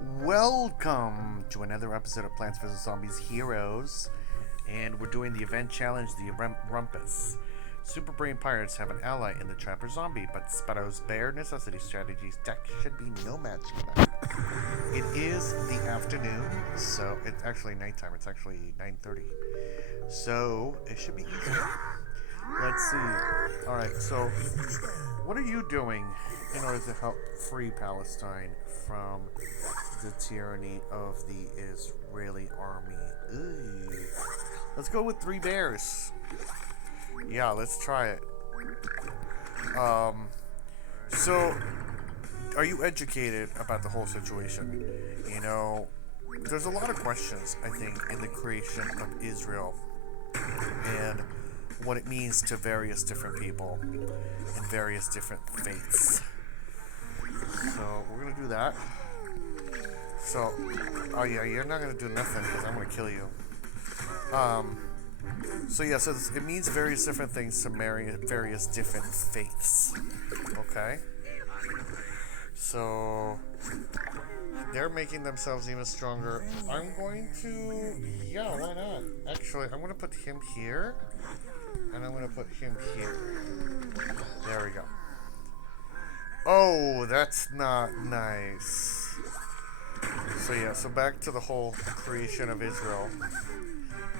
Welcome to another episode of Plants vs. Zombies Heroes, and we're doing the event challenge, the Rumpus. Super Brain Pirates have an ally in the Trapper Zombie, but Sparrow's bare necessity strategies deck should be no match for them. It is the afternoon, so it's actually nighttime. It's actually 9:30, so it should be easy. Let's see. Alright, so what are you doing in order to help free Palestine from the tyranny of the Israeli army? Ooh. Let's go with 3 bears. Yeah, let's try it. So, are you educated about the whole situation? You know, there's a lot of questions, I think, in the creation of Israel and what it means to various different people and various different faiths. So we're gonna do that. So, oh yeah, you're not gonna do nothing because I'm gonna kill you. So yeah, so it means various different things to marry various different faiths. Okay. So they're making themselves even stronger. I'm going to, yeah, why not? Actually, I'm gonna put him here. And I'm going to put him here. There we go. Oh, that's not nice. So yeah, so back to the whole creation of Israel.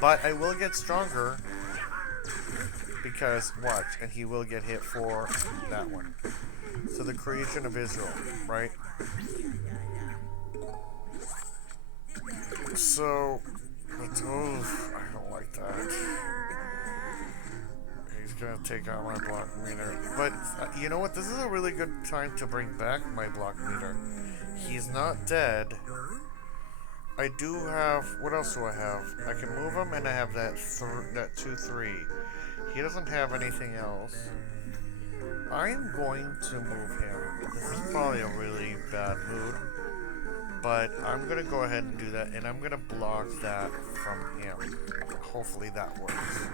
But I will get stronger. Because, watch, and he will get hit for that one. So the creation of Israel, right? So, I don't like that. Gonna take out my block meter, but you know what, this is a really good time to bring back my block meter. He's not dead. I do have, what else do I have? I can move him, and I have that 2-3. He doesn't have anything else. I'm going to move him. This is probably a really bad mood, but I'm gonna go ahead and do that, and I'm gonna block that from him. Hopefully that works.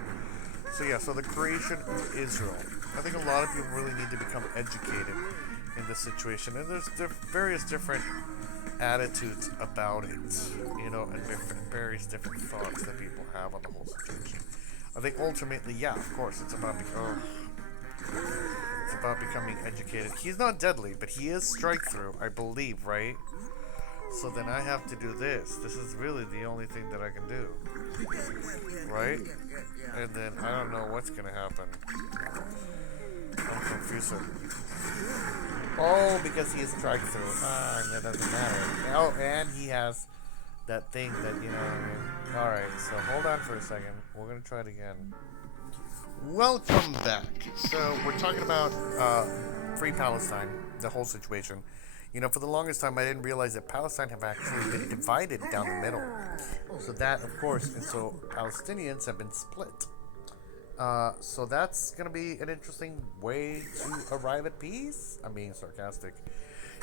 So yeah, so the creation of Israel. I think a lot of people really need to become educated in this situation, and there's various different attitudes about it, you know, and various different thoughts that people have on the whole situation. I think ultimately, yeah, of course, it's about becoming educated. He's not deadly, but he is strike through, I believe, right? So then I have to do this. This is really the only thing that I can do, right? And then I don't know what's gonna happen. I'm confused. Oh, because he is strike through. And that doesn't matter. Oh, and he has that thing that, you know. Alright, so hold on for a second. We're gonna try it again. Welcome back. So we're talking about Free Palestine, the whole situation. You know, for the longest time, I didn't realize that Palestine have actually been divided down the middle. So that, of course, and so Palestinians have been split. So that's going to be an interesting way to arrive at peace. I'm being sarcastic.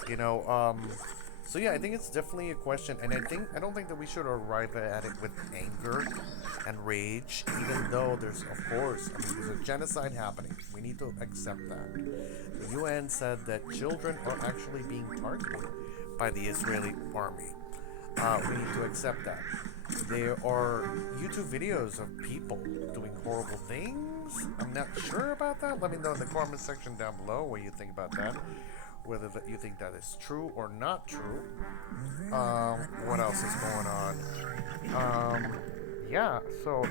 You know, so yeah, I think it's definitely a question, and I don't think that we should arrive at it with anger and rage, even though there's, of course, there's a genocide happening. We need to accept that. The UN said that children are actually being targeted by the Israeli army. We need to accept that. There are YouTube videos of people doing horrible things. I'm not sure about that. Let me know in the comment section down below what you think about that. Whether you think that is true or not true. What else is going on? Yeah, so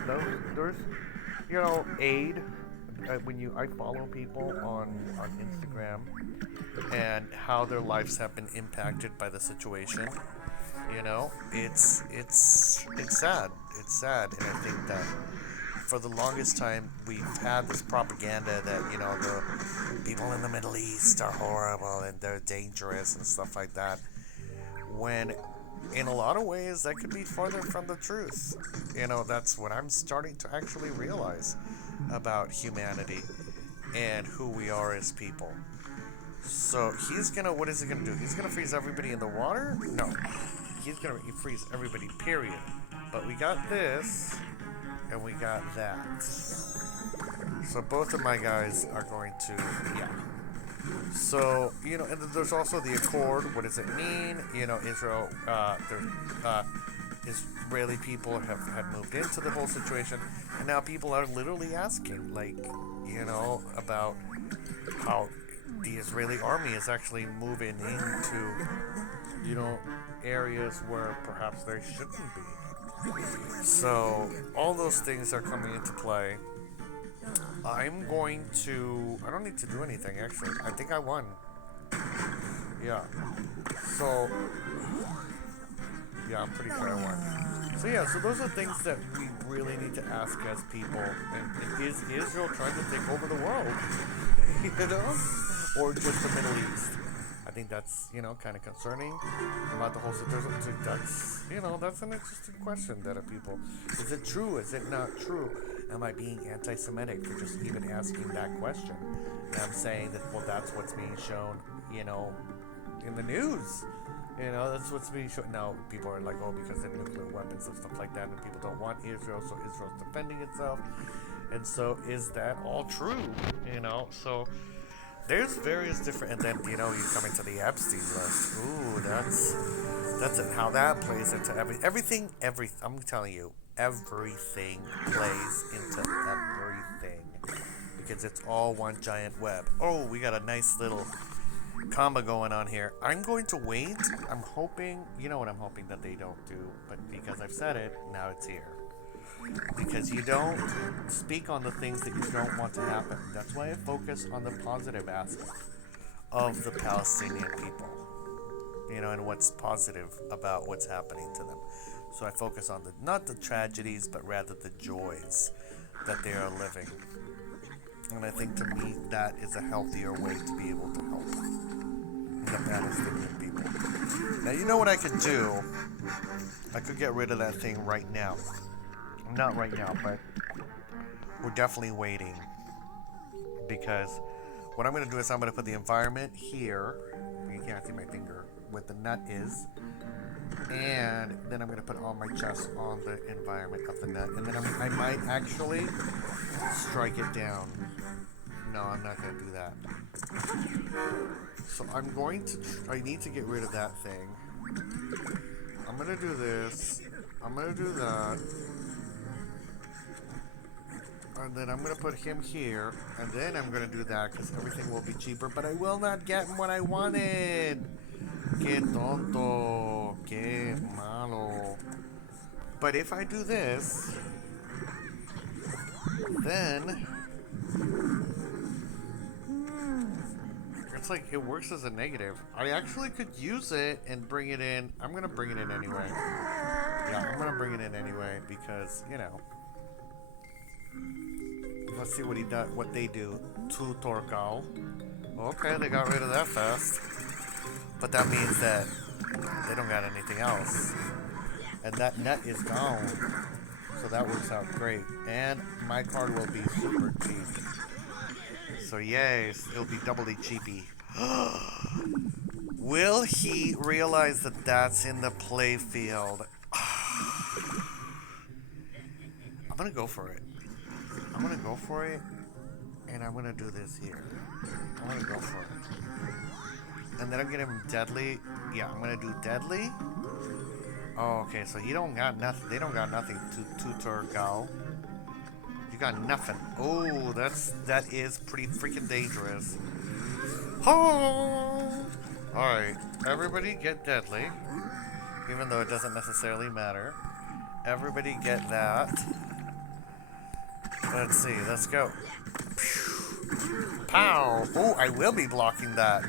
there's, you know, aid. I follow people on Instagram and how their lives have been impacted by the situation. You know, it's sad. It's sad, and I think that for the longest time we've had this propaganda that, you know, the people in the Middle East are horrible and they're dangerous and stuff like that. When in a lot of ways that could be farther from the truth. You know, that's what I'm starting to actually realize about humanity and who we are as people. So what is he gonna do? He's gonna freeze everybody in the water? No. He's gonna freeze everybody, period. But we got this, and we got that. So both of my guys are going to, yeah. So, and then there's also the Accord. What does it mean? Israel, Israeli people have had moved into the whole situation, and now people are literally asking, like, about how the Israeli army is actually moving into, you know, areas where perhaps they shouldn't be. So, all those things are coming into play. I don't need to do anything, actually. I think I won. Yeah. So, yeah, I'm pretty sure I won. So, yeah, so those are things that we really need to ask as people. And is Israel trying to take over the world? Or just the Middle East? I think that's, kind of concerning about the whole situation. That's an interesting question that people. Is it true? Is it not true? Am I being anti-Semitic for just even asking that question? And I'm saying that, well, that's what's being shown, in the news. That's what's being shown. Now, people are like, oh, because of nuclear weapons and stuff like that, and people don't want Israel, so Israel's defending itself. And so, is that all true? So there's various different, and then you come into the Epstein list. Ooh, that's how that plays into everything. I'm telling you, everything plays into everything because it's all one giant web. Oh, we got a nice little combo going on here. I'm going to wait. I'm hoping, what I'm hoping that they don't do, but because I've said it, now it's here. Because you don't speak on the things that you don't want to happen. That's why I focus on the positive aspect of the Palestinian people, and what's positive about what's happening to them. So I focus on not the tragedies, but rather the joys that they are living. And I think to me that is a healthier way to be able to help the Palestinian people. Now, you know what I could do? I could get rid of that thing right now. Not right now, but we're definitely waiting. Because what I'm going to do is I'm going to put the environment here. You can't see my finger. What the nut is. And then I'm going to put all my chests on the environment of the nut. And then I might actually strike it down. No, I'm not going to do that. So I need to get rid of that thing. I'm going to do this. I'm going to do that. And then I'm going to put him here. And then I'm going to do that because everything will be cheaper. But I will not get what I wanted. Que tonto. Que malo. But if I do this, then it's like it works as a negative. I actually could use it and bring it in. I'm going to bring it in anyway. Yeah, I'm going to bring it in anyway because, let's see what they do. To Torcal. Okay, they got rid of that fast. But that means that they don't got anything else. And that net is gone. So that works out great. And my card will be super cheap. So yay, it'll be doubly cheapy. Will he realize that that's in the playfield? I'm gonna go for it. And I'm gonna do this here. I'm gonna go for it. And then I'm gonna him deadly. Yeah, I'm gonna do deadly. Oh, okay, so he don't got nothing. They don't got nothing to Turgal. You got nothing. Oh, that is pretty freaking dangerous. Oh! Alright, everybody get deadly. Even though it doesn't necessarily matter. Everybody get that. Let's see, let's go. Pow! Oh, I will be blocking that.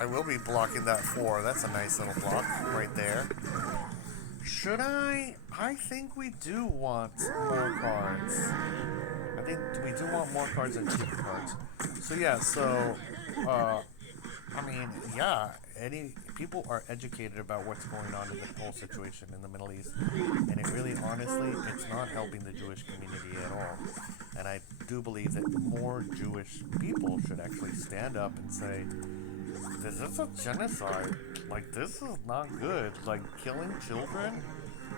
I will be blocking that 4. That's a nice little block right there. Should I? I think we do want more cards. I think we do want more cards and cheaper cards. So yeah, I mean, yeah, people are educated about what's going on in the whole situation in the Middle East, and it really, honestly, it's not helping the Jewish community at all. And I do believe that more Jewish people should actually stand up and say, this is a genocide. Like, this is not good. Like, killing children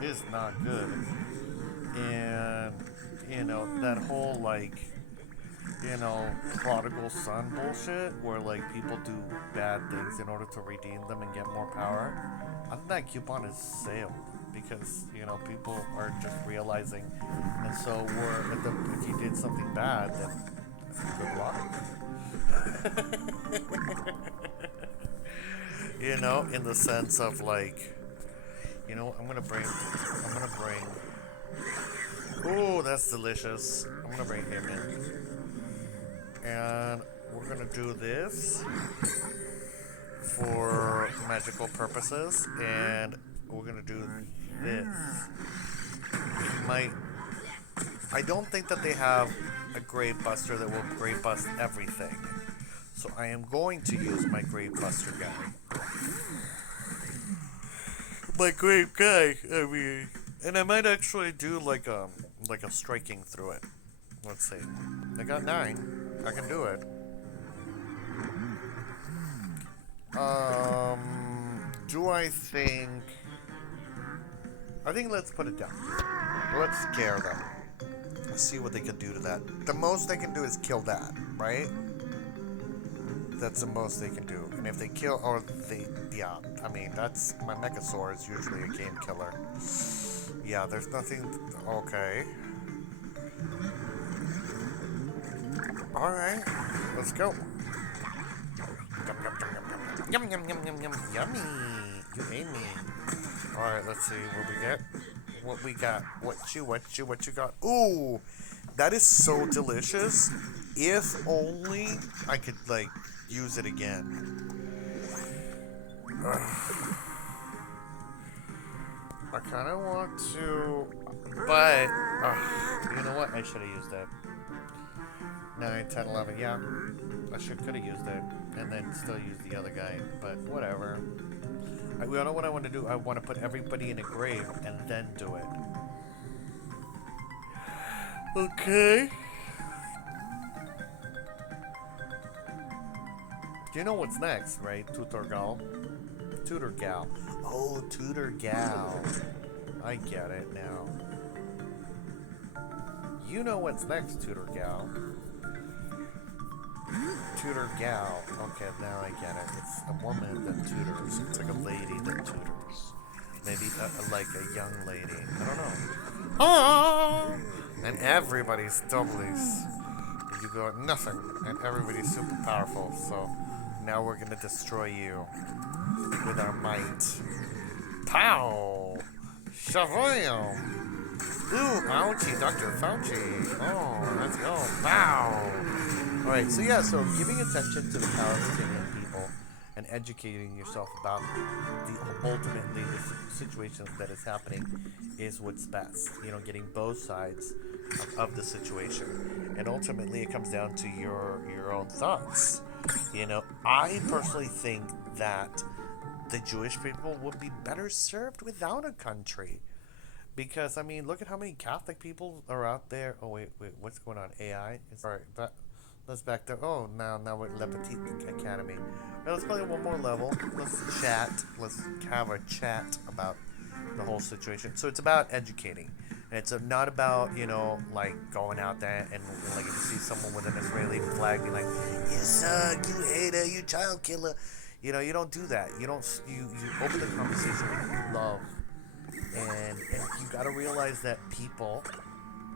is not good. And, that whole, like, you know, prodigal son bullshit where like people do bad things in order to redeem them and get more power. I think that coupon has sailed because you know people are just realizing, and so if you did something bad, then good luck. You know, in the sense of like, you know, I'm gonna bring. Oh, that's delicious. I'm gonna bring him in, and we're gonna do this for magical purposes, and we're gonna do this. My, I don't think that they have a grave buster that will grave bust everything, so I am going to use my grave buster guy. My grave guy. I mean, and I might actually do like a striking through it. Let's see. I got 9. I can do it. Do I think? I think let's put it down. Let's scare them. Let's see what they can do to that. The most they can do is kill that, right? That's the most they can do. And if they kill, or they, yeah, I mean, that's, my Mechasaur is usually a game killer. Yeah, there's nothing, okay. Alright, let's go. Yum, yum, yum, yum, yum, yummy. You ate me. Alright, let's see what we get. What we got. What you got. Ooh, that is so delicious. If only I could, like, use it again. I kind of want to, but, you know what? I should have used that. 9, 10, 11, yeah. I could have used it, and then still use the other guy, but whatever. You know what I want to do? I want to put everybody in a grave, and then do it. Okay. You know what's next, right? Tutor Gal. Oh, Tutor Gal. I get it now. You know what's next, Tutor Gal. Tutor Gal. Okay, now I get it. It's a woman that tutors. It's like a lady that tutors. Maybe like a young lady. I don't know. Oh! And everybody's doublies. You got nothing. And everybody's super powerful. So now we're gonna destroy you with our might. Pow! Shavam! Ooh, ouchie, Dr. Fauci. Oh, let's go. Pow! Alright, so yeah, so giving attention to the Palestinian people and educating yourself about ultimately the situation that is happening is what's best. You know, getting both sides of the situation. And ultimately it comes down to your own thoughts. You know, I personally think that the Jewish people would be better served without a country. Because, I mean, look at how many Catholic people are out there. Oh, wait, what's going on? AI? Alright, let's back there. Oh, now we're at Le Petit Academy. Right, let's play one more level. Let's chat. Let's have a chat about the whole situation. So it's about educating. And it's not about, you know, like going out there and like if you see someone with an Israeli flag, be like, you suck, you hater, you child killer. You know, you don't do that. You open the conversation with love. And you got to realize that people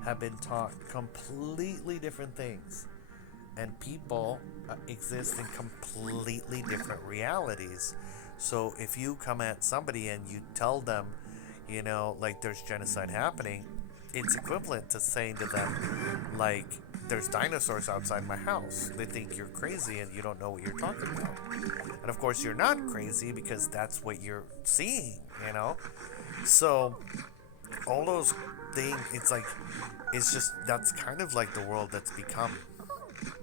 have been taught completely different things. And people exist in completely different realities. So if you come at somebody and you tell them, you know, like there's genocide happening, it's equivalent to saying to them, like, there's dinosaurs outside my house. They think you're crazy and you don't know what you're talking about. And of course you're not crazy because that's what you're seeing, you know? So all those things, it's just, that's kind of like the world that's become.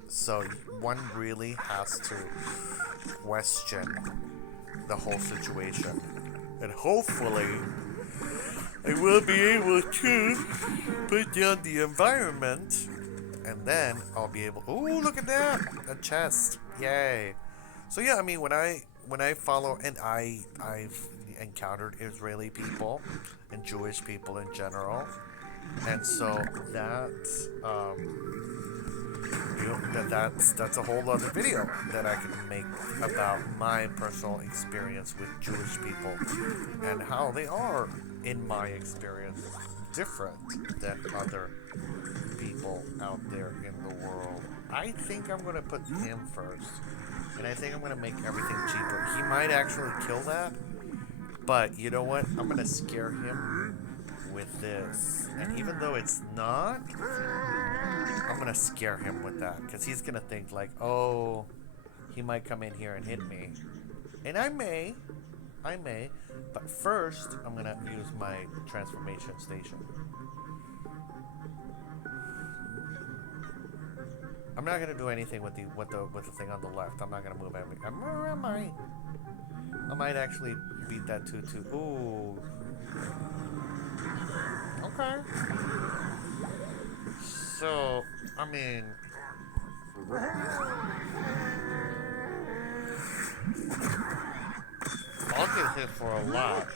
So one really has to question the whole situation. And hopefully I will be able to put down the environment, and then I'll be able. Ooh, look at that! A chest! Yay! So yeah, I mean, when I follow, and I've encountered Israeli people and Jewish people in general, and so that That's a whole other video that I can make about my personal experience with Jewish people and how they are, in my experience, different than other people out there in the world. I think I'm gonna put him first, and I think I'm gonna make everything cheaper. He might actually kill that, but you know what? I'm gonna scare him with this, and even though it's not, I'm gonna scare him with that because he's gonna think like, oh, he might come in here and hit me, and I may, but first I'm gonna use my transformation station. I'm not gonna do anything with the thing on the left. I'm not gonna move anything. I might actually beat that tutu. Ooh. Okay. So, I mean, I'll get hit for a lot.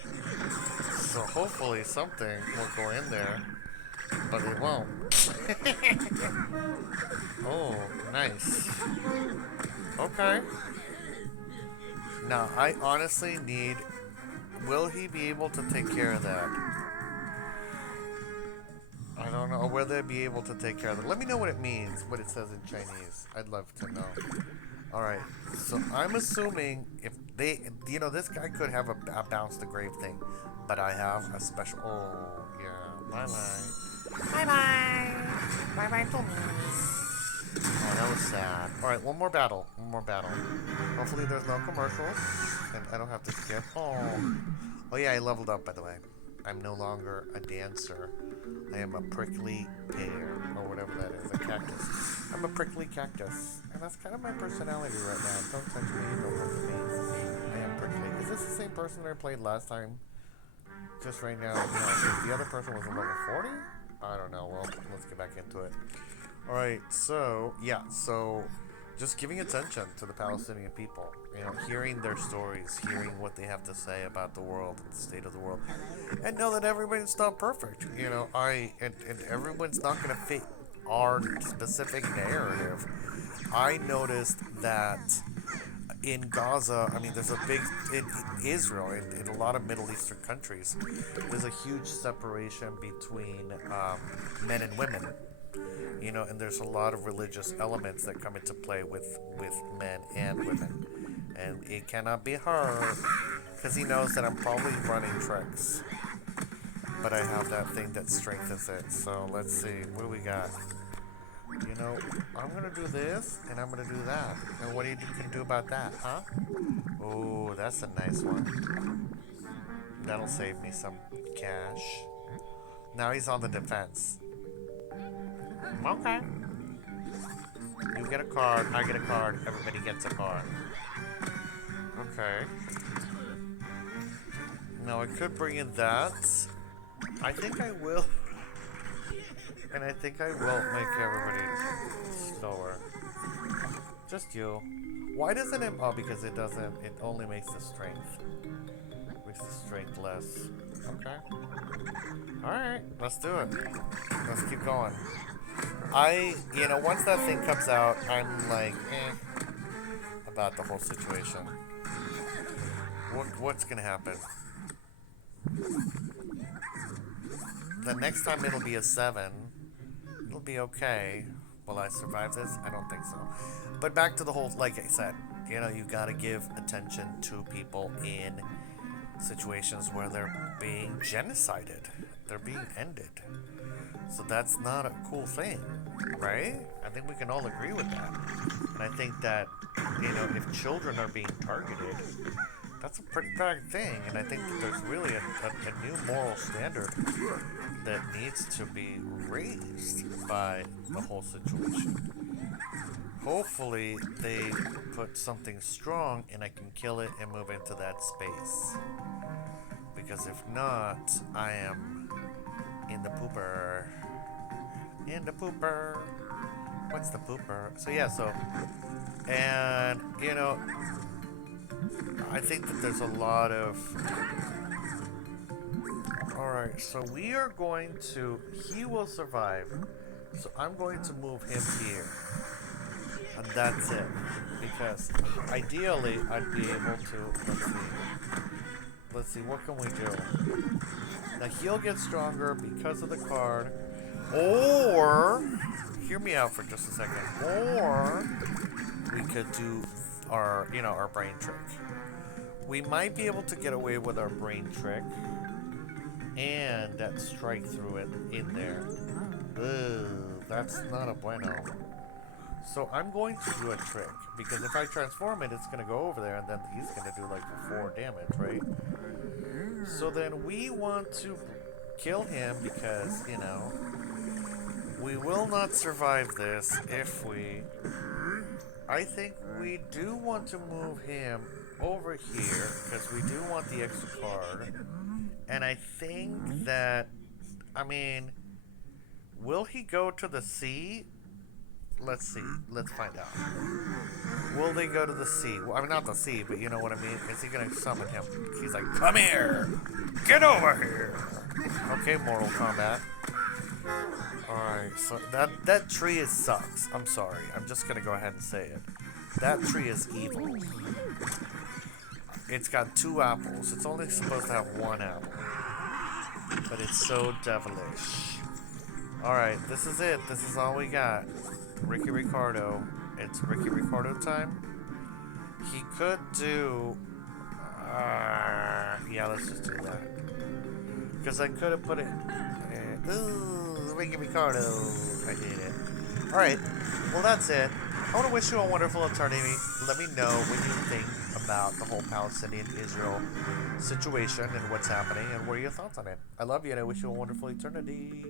So hopefully something will go in there, but it won't. Oh, nice. Okay. Now, I honestly need... Will he be able to take care of that? I don't know. Will they be able to take care of that? Let me know what it means, what it says in Chinese. I'd love to know. Alright, so I'm assuming if they... You know, this guy could have a bounce the grave thing, but I have a special... Oh, yeah. Bye-bye. Bye-bye. Bye-bye to me. Oh, that was sad. Alright, one more battle. One more battle. Hopefully there's no commercials, and I don't have to skip. Oh. Oh yeah, I leveled up, by the way. I'm no longer a dancer. I am a prickly pear, or whatever that is, a cactus. I'm a prickly cactus. And that's kind of my personality right now. Don't touch me, don't look at me. I am prickly. Is this the same person I played last time? Just right now, no, the other person was a level 40? I don't know, well, let's get back into it. Alright, so, yeah, so just giving attention to the Palestinian people, you know, hearing their stories, hearing what they have to say about the world and the state of the world, and know that everybody's not perfect, you know, and everyone's not going to fit our specific narrative. I noticed that in Gaza, I mean, there's a big, in Israel, in a lot of Middle Eastern countries, there's a huge separation between men and women. You know, and there's a lot of religious elements that come into play with men and women. And it cannot be hard, because he knows that I'm probably running tricks. But I have that thing that strengthens it. So let's see, what do we got? You know, I'm going to do this, and I'm going to do that. And what are you going to do about that, huh? Oh, that's a nice one. That'll save me some cash. Now he's on the defense. Okay. You get a card, I get a card, everybody gets a card. Okay. Now I could bring in that. I think I will. And I think I will make everybody slower. Just you. Why doesn't it? Oh, because it doesn't. It only makes the strength. Makes the strength less. Okay. Alright, let's do it. Let's keep going. You know, once that thing comes out, I'm like, about the whole situation. What's gonna happen? The next time it'll be a 7. It'll be okay. Will I survive this? I don't think so. But back to the whole, like I said, you know, you gotta give attention to people in situations where they're being genocided. They're being ended. So that's not a cool thing, right? I think we can all agree with that. And I think that, you know, if children are being targeted, that's a pretty bad thing. And I think that there's really a new moral standard that needs to be raised by the whole situation. Hopefully they put something strong and I can kill it and move into that space. Because if not, I am in the pooper. In the pooper. What's the pooper? So yeah, and you know, I think that there's a lot of... Alright, so we are going to... He will survive. So I'm going to move him here. And that's it. Because ideally, I'd be able to, let's see, what can we do? Now he'll get stronger because of the card. Or, hear me out for just a second. Or, we could do our, our brain trick. We might be able to get away with our brain trick. And that strike through it in there. Ugh, that's not a bueno. So I'm going to do a trick. Because if I transform it, it's going to go over there. And then he's going to do like 4 damage, right? So then we want to kill him because, we will not survive this if we... I think we do want to move him over here because we do want the extra card. And I think that, will he go to the sea? Let's see. Let's find out. Will they go to the sea? Well, not the sea, but you know what I mean? Is he going to summon him? He's like, come here! Get over here! Okay, Mortal Kombat. Alright, so that tree sucks. I'm sorry. I'm just going to go ahead and say it. That tree is evil. It's got 2 apples. It's only supposed to have 1 apple. But it's so devilish. Alright, this is it. This is all we got. Ricky Ricardo. It's Ricky Ricardo time. He could do... yeah, let's just do that. Because I could have put it... ooh, Ricky Ricardo. I did it. Alright, well that's it. I want to wish you a wonderful eternity. Let me know what you think about the whole Palestinian-Israel situation and what's happening and what are your thoughts on it. I love you and I wish you a wonderful eternity.